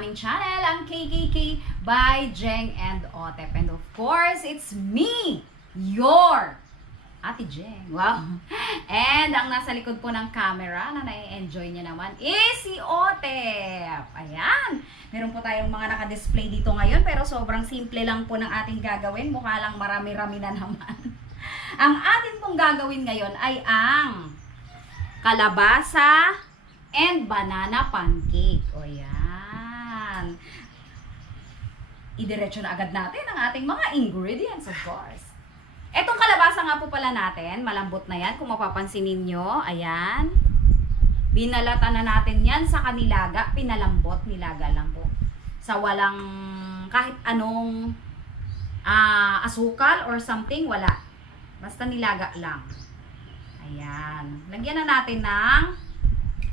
aming channel, ang KKK by Jeng and Otep. And of course, it's me, your Ate Jeng. Wow. And ang nasa likod po ng camera na nai-enjoy niya naman is si Otep. Ayan. Meron po tayong mga naka-display dito ngayon pero sobrang simple lang po ng ating gagawin. Mukha lang marami-rami na naman. ang atin pong gagawin ngayon ay ang kalabasa and banana pancake. O yan. Idiretso na agad natin ang ating mga ingredients, of course. Etong kalabasa nga po pala natin, malambot na yan, kung mapapansin ninyo. Ayan. Binalatan na natin yan sa kanilaga. Pinalambot, nilaga lang po. Sa walang kahit anong ah, asukal or something, wala. Basta nilaga lang. Ayan. Lagyan na natin ng,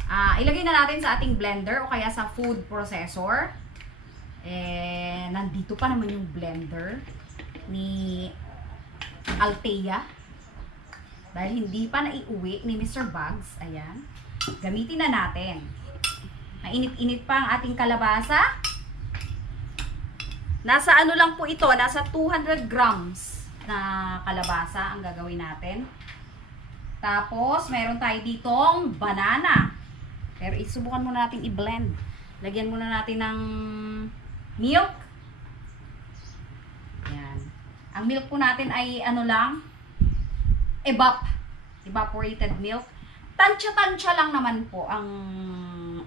ah, ilagay na natin sa ating blender o kaya sa food processor. Eh, nandito pa naman yung blender ni Altea. Dahil hindi pa naiuwi ni Mr. Bugs. Ayan. Gamitin na natin. Mainit-init pa ang ating kalabasa. Nasa ano lang po ito, nasa 200 grams na kalabasa ang gagawin natin. Tapos, meron tayo ditong banana. Pero isubukan muna natin i-blend. Lagyan muna natin ng milk. Yan. Ang milk po natin ay ano lang, evap, evaporated milk. Tansya-tansya lang naman po ang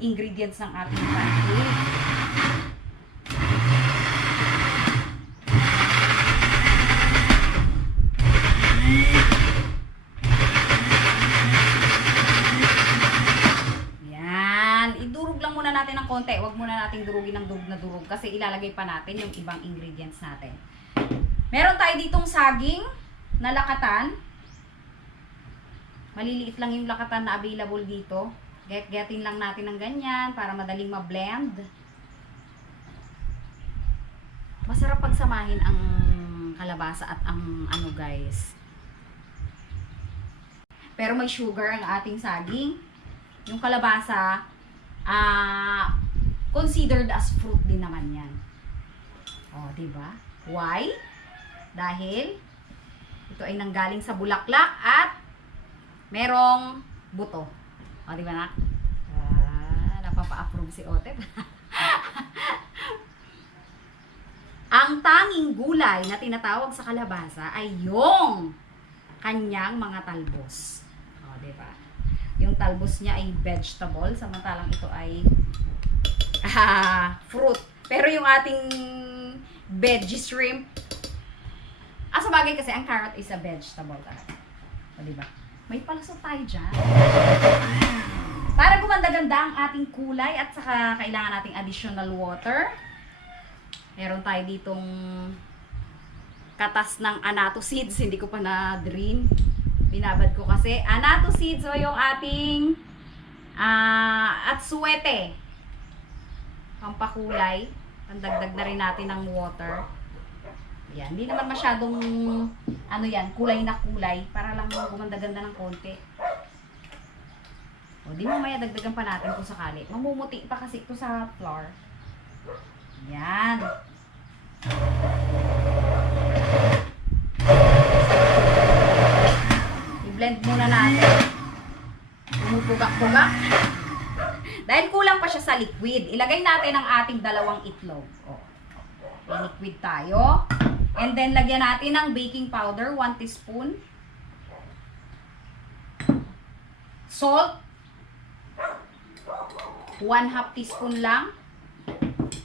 ingredients ng ating pancake. Yan. Idurog lang muna natin ng konti. Huwag muna natin durugin ng durug na durug kasi ilalagay pa natin yung ibang ingredients natin. Meron tayo ditong saging na lakatan. Maliliit lang yung lakatan na available dito. Get-getin lang natin ng ganyan para madaling ma-blend. Masarap pagsamahin ang kalabasa at ang ano guys. Pero may sugar ang ating saging. Yung kalabasa, ah, considered as fruit din naman yan. O, di ba? Why? Dahil ito ay nanggaling sa bulaklak at merong buto. O, di ba na? Ah, napapa-approve si Otep. Ang tanging gulay na tinatawag sa kalabasa ay yung kanyang mga talbos. O, di ba? Yung talbos niya ay vegetable, samantalang ito ay ah, fruit. Pero yung ating veggie shrimp, ah, sa bagay kasi, ang carrot is a vegetable talaga. O, di ba? May palasot tayo dyan. Para gumanda-ganda ang ating kulay at saka kailangan nating additional water. Meron tayo ditong katas ng anato seeds. Hindi ko pa na-drain. Binabad ko kasi. Anato seeds o yung ating ah at suwete. Pampakulay. Pandagdag na rin natin ng water. Yan. Hindi naman masyadong ano yan, kulay na kulay. Para lang gumanda-ganda ng konti. O, di mamaya dagdagan pa natin kung sakali. Mamumuti pa kasi ito sa flour. Yan. I-blend muna natin. Pumupugak-pugak. Dahil kulang pa siya sa liquid, ilagay natin ang ating dalawang itlog. O, may liquid tayo. And then, lagyan natin ng baking powder, 1 teaspoon. Salt, 1 half teaspoon lang.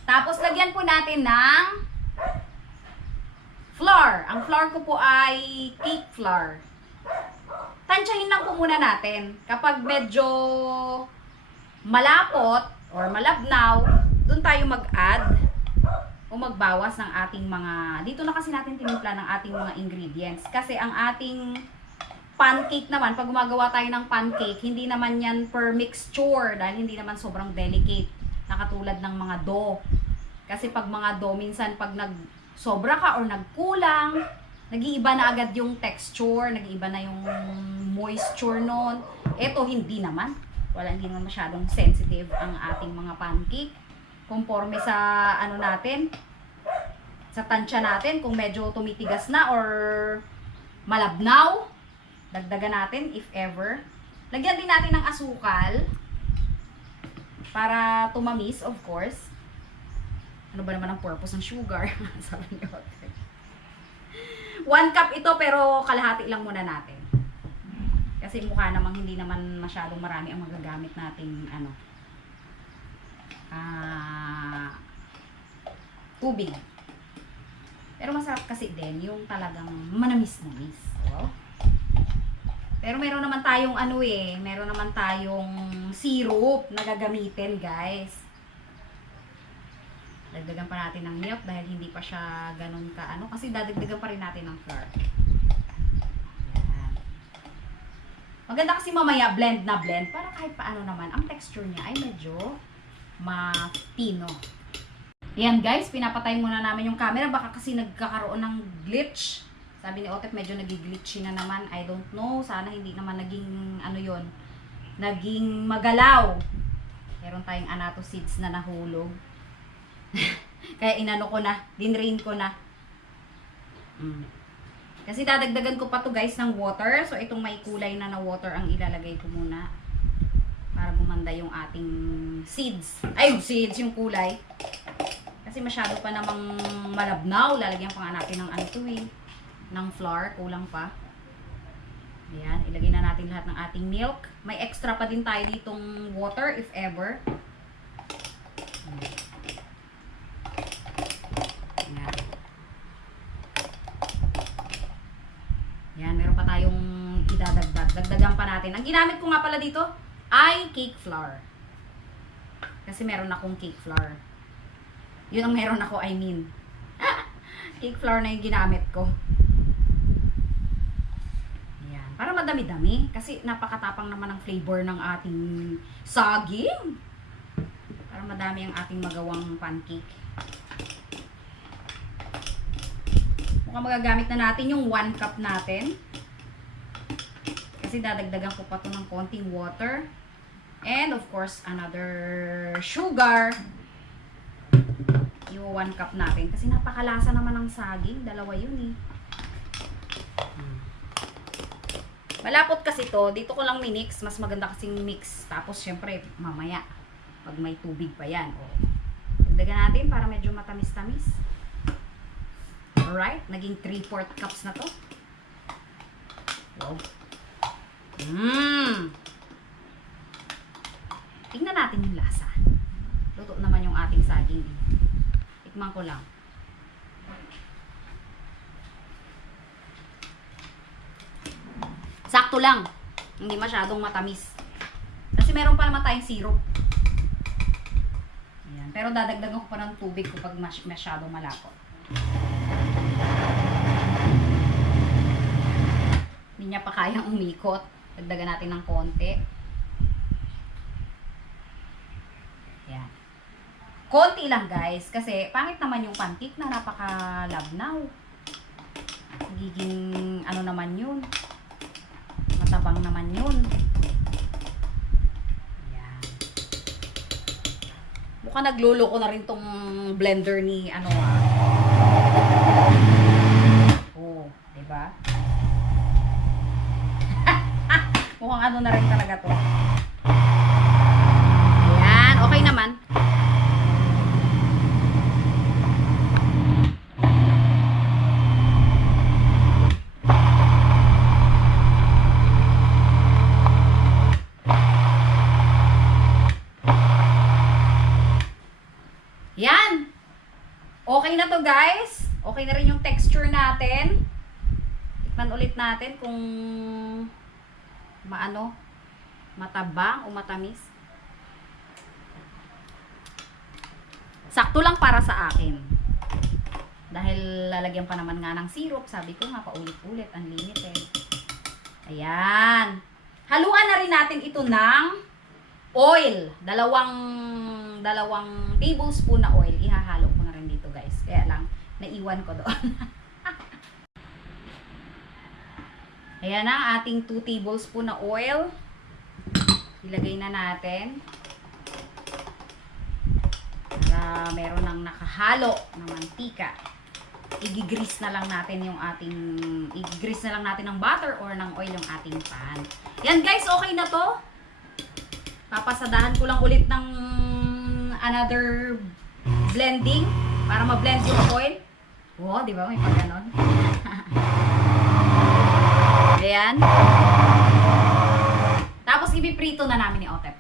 Tapos, lagyan po natin ng flour. Ang flour ko po ay cake flour. Tansyahin lang po muna natin. Kapag medyo malapot or malabnaw, doon tayo mag-add o magbawas ng ating mga, dito na kasi natin tinimpla ng ating mga ingredients. Kasi ang ating pancake naman, pag gumagawa tayo ng pancake, hindi naman yan per mixture dahil hindi naman sobrang delicate na katulad ng mga dough. Kasi pag mga dough, minsan pag nag sobra ka or nagkulang, nag-iiba na agad yung texture, nag-iiba na yung moisture nun. Ito, hindi naman. Wala, hindi naman masyadong sensitive ang ating mga pancake. conforme sa ano natin, sa tansya natin, kung medyo tumitigas na or malabnaw, dagdagan natin if ever. Lagyan din natin ng asukal para tumamis, of course. Ano ba naman ang purpose ng sugar? Sabi ni Ote. One cup ito pero kalahati lang muna natin. Kasi mukha namang hindi naman masyadong marami ang magagamit nating ano. Ah, tubig. Pero masarap kasi din yung talagang manamis-namis. Wow. Pero meron naman tayong ano eh, meron naman tayong syrup na gagamitin, guys. Dagdagan pa natin ng milk dahil hindi pa siya ganun ka ano. Kasi dadagdagan pa rin natin ng flour. Yan. Maganda kasi mamaya blend na blend para kahit paano naman ang texture niya ay medyo mapino. Yan guys, pinapatay muna namin yung camera. Baka kasi nagkakaroon ng glitch. Sabi ni Otep medyo nag-glitchy na naman. I don't know. Sana hindi naman naging ano yon Naging magalaw. Meron tayong anato seeds na nahulog. Kaya inano ko na. Dinrain ko na. Mm. Kasi dadagdagan ko pa to guys ng water. So itong may kulay na na water ang ilalagay ko muna. Para gumanda yung ating seeds. Ay, seeds yung kulay. Kasi masyado pa namang malabnaw. Lalagyan pa nga natin ng ano to eh. Ng flour. Kulang pa. Ayan. Ilagay na natin lahat ng ating milk. May extra pa din tayo ditong water if ever. Ayan. Yan, meron pa tayong idadagdag. Dagdagan pa natin. Ang ginamit ko nga pala dito ay cake flour. Kasi meron akong cake flour. Yun ang meron ako, I mean. cake flour na yung ginamit ko. Yan. Para madami-dami. Kasi napakatapang naman ang flavor ng ating saging. Para madami ang ating magawang pancake. Mukhang magagamit na natin yung 1 cup natin. Kasi dadagdagan ko pa to ng konting water. And of course, another sugar. Yung 1 cup natin. Kasi napakalasa naman ng saging. Dalawa yun eh. Malapot kasi to. Dito ko lang minix. Mas maganda kasing mix. Tapos syempre, mamaya. Pag may tubig pa yan. O, dagdagan natin para medyo matamis-tamis. Alright, naging 3-4 cups na to. Wow. Mmm! Tingnan natin yung lasa. Luto naman yung ating saging. Tikman ko lang. Sakto lang. Hindi masyadong matamis. Kasi meron pa naman tayong syrup. Ayan. Pero dadagdagan ko pa ng tubig kapag mas- masyadong malapot. Hindi niya pa kayang umikot. Dagdagan natin ng konti. Yan. Konti lang guys. Kasi pangit naman yung pancake na napakalabnaw. Magiging ano naman yun. Matabang naman yun. Yan. Mukhang naglolo ko na rin tong blender ni ano ah. Oh, 'di ba? Mukhang ano na rin talaga to. Ayan, okay naman. Yan! Okay na to guys. Okay na rin yung texture natin. Tikman ulit natin kung maano, matabang o matamis. Sakto lang para sa akin. Dahil lalagyan pa naman nga ng syrup, sabi ko nga paulit-ulit, unlimited. Ayan. Haluan na rin natin ito ng oil. Dalawang dalawang tablespoon na oil. Ihahalo ko na rin dito, guys. Kaya lang naiwan ko doon. Ayan na ang ating 2 tablespoon na oil. Ilagay na natin. Para meron ng nakahalo na mantika. Igigrease na lang natin yung ating, igigrease na lang natin ng butter or ng oil yung ating pan. Yan guys, okay na to. Papasadahan ko lang ulit ng another blending para ma-blend yung oil. Oh, di ba? May pag. Ayan. Tapos ibiprito na namin ni Otep.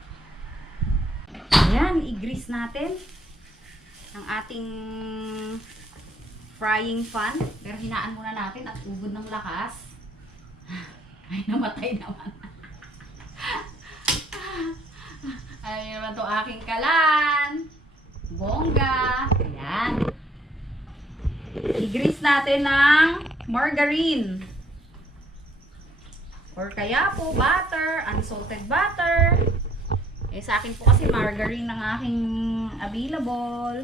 Ayan, i-grease natin ang ating frying pan. Pero hinaan muna natin at ugod ng lakas. Ay, namatay naman. Ay, naman to aking kalan. Bongga. Ayan. I-grease natin ng margarine. Or kaya po butter, unsalted butter. Eh sa akin po kasi margarine ang aking available.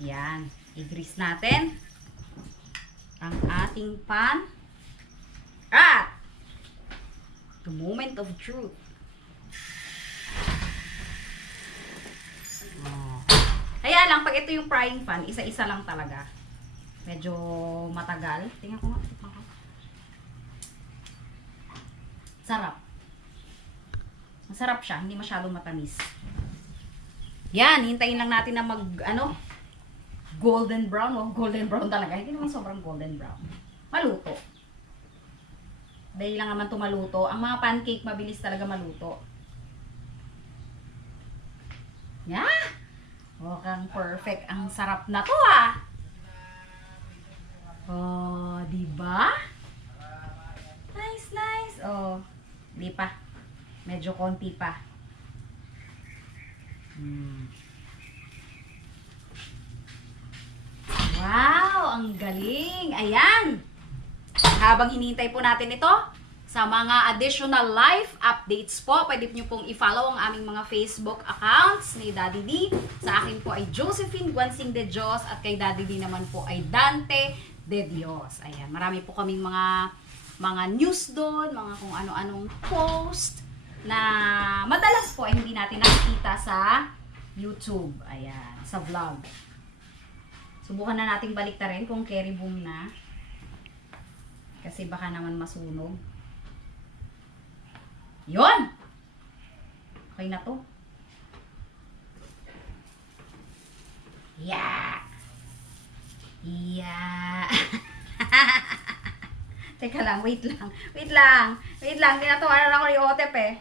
Yan. I-grease natin ang ating pan. At the moment of truth. Oh. Kaya lang, pag ito yung frying pan, isa-isa lang talaga. Medyo matagal. Tingnan ko nga. tikman ko. Sarap. Masarap siya, hindi masyadong matamis. Yan, hintayin lang natin na mag, ano, golden brown. Oh, golden brown talaga. Hindi naman sobrang golden brown. Maluto. Dahil lang naman ito maluto. Ang mga pancake, mabilis talaga maluto. Yeah! Mukhang perfect. Ang sarap na to ah! Oh, di ba? Nice, nice. Oh, di pa. Medyo konti pa. Wow, ang galing. Ayan. Habang hinihintay po natin ito, sa mga additional life updates po, pwede nyo pong i-follow ang aming mga Facebook accounts ni Daddy D. Sa akin po ay Josephine Guansing de Dios at kay Daddy D naman po ay Dante de Dios. Ayan, marami po kaming mga mga news doon, mga kung ano-anong post na madalas po hindi natin nakikita sa YouTube. Ayan, sa vlog. Subukan na nating baliktarin kung carry boom na. Kasi baka naman masunog. Yon! Okay na to. Yeah! Yeah! Teka lang, wait lang. Wait lang. Wait lang, tinatawanan ako ni Otep eh.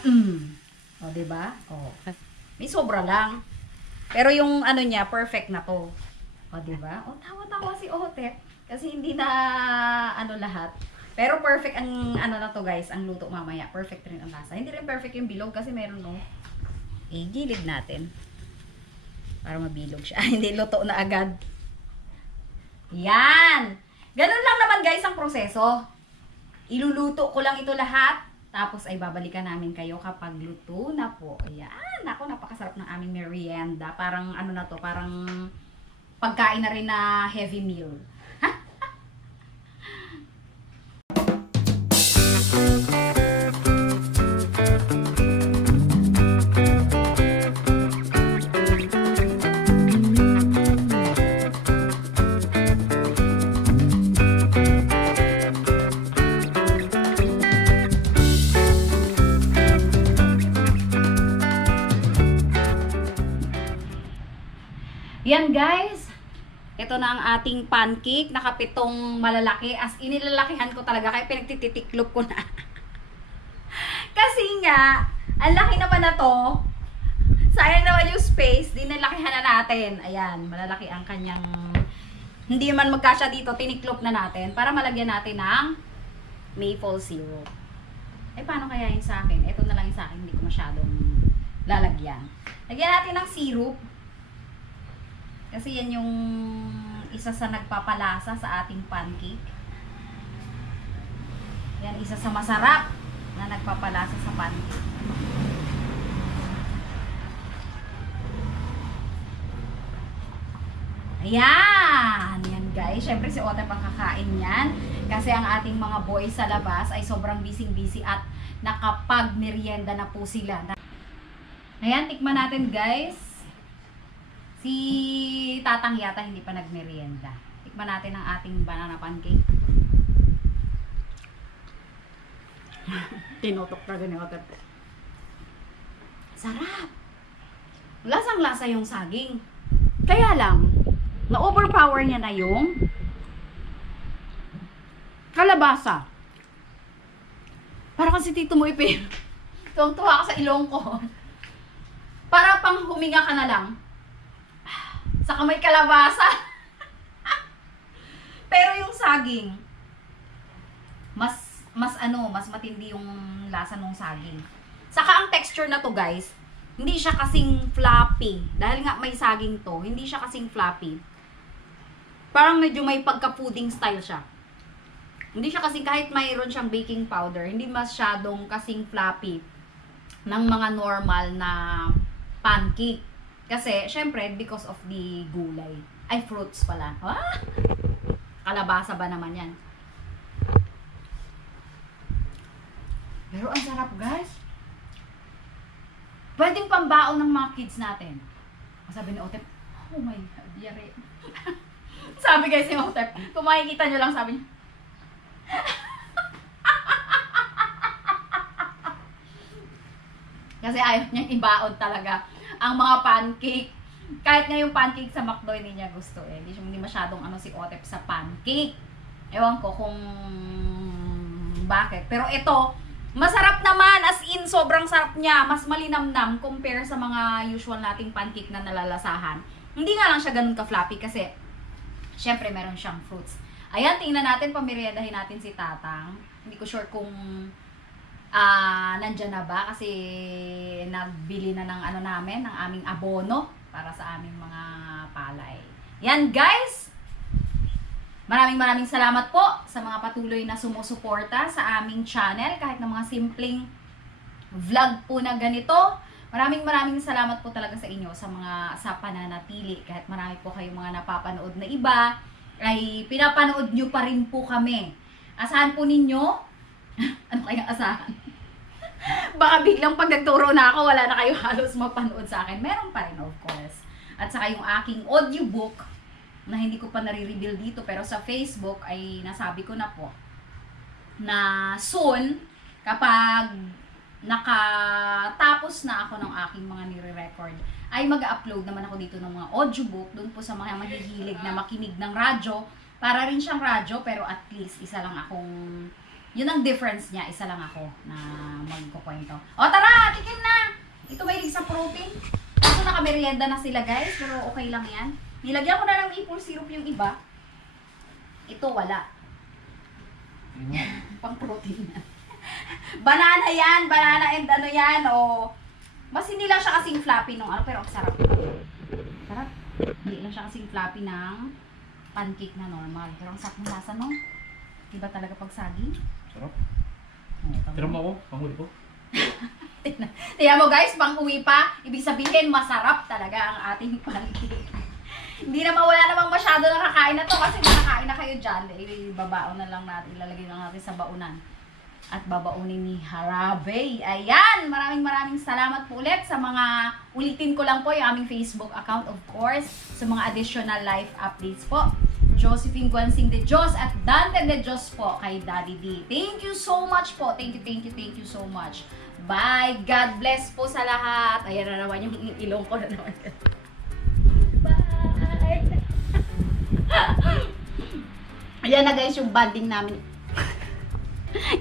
Mm. O, diba? O. May sobra lang. Pero yung ano niya, perfect na to. O, diba? O, tawa-tawa si Otep. Kasi hindi na ano lahat. Pero perfect ang ano na to guys, ang luto mamaya. Perfect rin ang lasa. Hindi rin perfect yung bilog kasi meron no. Eh, gilid natin. Para mabilog siya. hindi luto na agad. Yan! Ganun lang naman guys ang proseso. Iluluto ko lang ito lahat. Tapos ay babalikan namin kayo kapag luto na po. Ayan. Ako, napakasarap ng aming merienda. Parang ano na to, parang pagkain na rin na heavy meal. Yan guys. Ito na ang ating pancake. Nakapitong malalaki. As inilalakihan ko talaga. Kaya pinagtititiklop ko na. Kasi nga, ang laki naman na to. Sayang naman yung space. Dinalakihan na natin. Ayan, malalaki ang kanyang... Hindi man magkasya dito, tiniklop na natin para malagyan natin ng maple syrup. Eh, paano kaya yun sa akin? Ito na lang yung sa akin, hindi ko masyadong lalagyan. Lagyan natin ng syrup. Kasi yan yung isa sa nagpapalasa sa ating pancake. Yan isa sa masarap na nagpapalasa sa pancake. Ayan! Yan guys. Siyempre si Ote pang kakain yan. Kasi ang ating mga boys sa labas ay sobrang busy-busy at nakapag-merienda na po sila. Ayan, tikman natin guys. Si Tatang yata hindi pa nagmerienda. Tikman natin ang ating banana pancake. Tinutok talaga ni Otter. Sarap! Lasang lasa yung saging. Kaya lang, na-overpower niya na yung kalabasa. Para kasi tito mo ipin. Tuwang-tuwa ka sa ilong ko. Para pang huminga ka na lang. Sa kamay kalabasa. Pero yung saging, mas mas ano, mas matindi yung lasa ng saging. Saka ang texture na to, guys, hindi siya kasing floppy. Dahil nga may saging to, hindi siya kasing floppy. Parang medyo may pagka-pudding style siya. Hindi siya kasing kahit mayroon siyang baking powder, hindi masyadong kasing floppy ng mga normal na pancake. Kasi, syempre, because of the gulay. Ay, fruits pala. Ah! Kalabasa ba naman yan? Pero ang sarap, guys. Pwedeng pambaon ng mga kids natin. Sabi ni Otep, oh my God, diare. sabi guys ni Otep, kung makikita nyo lang, sabi niya, Kasi ayaw niyang ibaon talaga ang mga pancake. Kahit nga yung pancake sa McDo, hindi niya gusto eh. Hindi, hindi masyadong ano si Otep sa pancake. Ewan ko kung bakit. Pero ito, masarap naman. As in, sobrang sarap niya. Mas malinamnam compare sa mga usual nating pancake na nalalasahan. Hindi nga lang siya ganun ka-floppy kasi syempre meron siyang fruits. Ayan, tingnan natin, pamiriadahin natin si Tatang. Hindi ko sure kung ah nandyan na ba kasi nagbili na ng ano namin, ng aming abono para sa aming mga palay. Yan guys! Maraming maraming salamat po sa mga patuloy na sumusuporta sa aming channel kahit na mga simpleng vlog po na ganito. Maraming maraming salamat po talaga sa inyo sa mga sa pananatili kahit marami po kayong mga napapanood na iba ay pinapanood nyo pa rin po kami. Asahan po ninyo ano kaya asahan? Baka biglang pag nagturo na ako, wala na kayo halos mapanood sa akin. Meron pa rin, of course. At saka yung aking audiobook, na hindi ko pa nare-reveal dito, pero sa Facebook ay nasabi ko na po, na soon, kapag nakatapos na ako ng aking mga nire-record, ay mag-upload naman ako dito ng mga audiobook, doon po sa mga mahihilig na makinig ng radyo, para rin siyang radyo, pero at least isa lang akong yun ang difference niya, isa lang ako na magkukwento. O tara, tikim na! Ito may sa protein. Kaso nakamerienda na sila guys, pero okay lang yan. Nilagyan ko na lang maple syrup yung iba. Ito wala. Pang protein yan. banana yan, banana and ano yan, o... Mas hindi lang siya kasing floppy nung ano, pero ang sarap. Sarap. Hindi lang siya kasing floppy ng pancake na normal. Pero ang sarap ng lasa, no? Iba talaga pag saging. Sarap. Tira mo ako, panghuli ko. Tingnan mo guys, pang uwi pa, ibig sabihin masarap talaga ang ating pancake. Hindi na mawala namang masyado nakakain na to kasi nakakain na kayo dyan. Eh, babaon na lang natin, ilalagay lang natin sa baunan. At babaunin ni Harabe. Ayan! Maraming maraming salamat po ulit sa mga, ulitin ko lang po yung aming Facebook account of course, sa mga additional life updates po. Josephine Guansing de Jos at Dante de Jos po kay Daddy D. Thank you so much po. Thank you, thank you, thank you so much. Bye! God bless po sa lahat. Ayan na naman yung ilong ko na naman. Bye! Ayan na guys yung banding namin.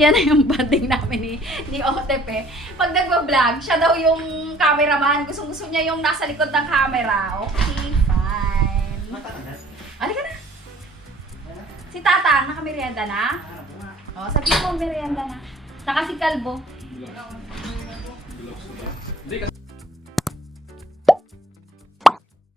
Yan na yung banding namin ni, ni Otep eh. Pag nagwa-vlog, siya daw yung cameraman. Gusto gusto niya yung nasa likod ng camera. Okay, Si Tata, nakamerienda na? O, sabi mo, merienda na. Saka si Kalbo. Hindi kasi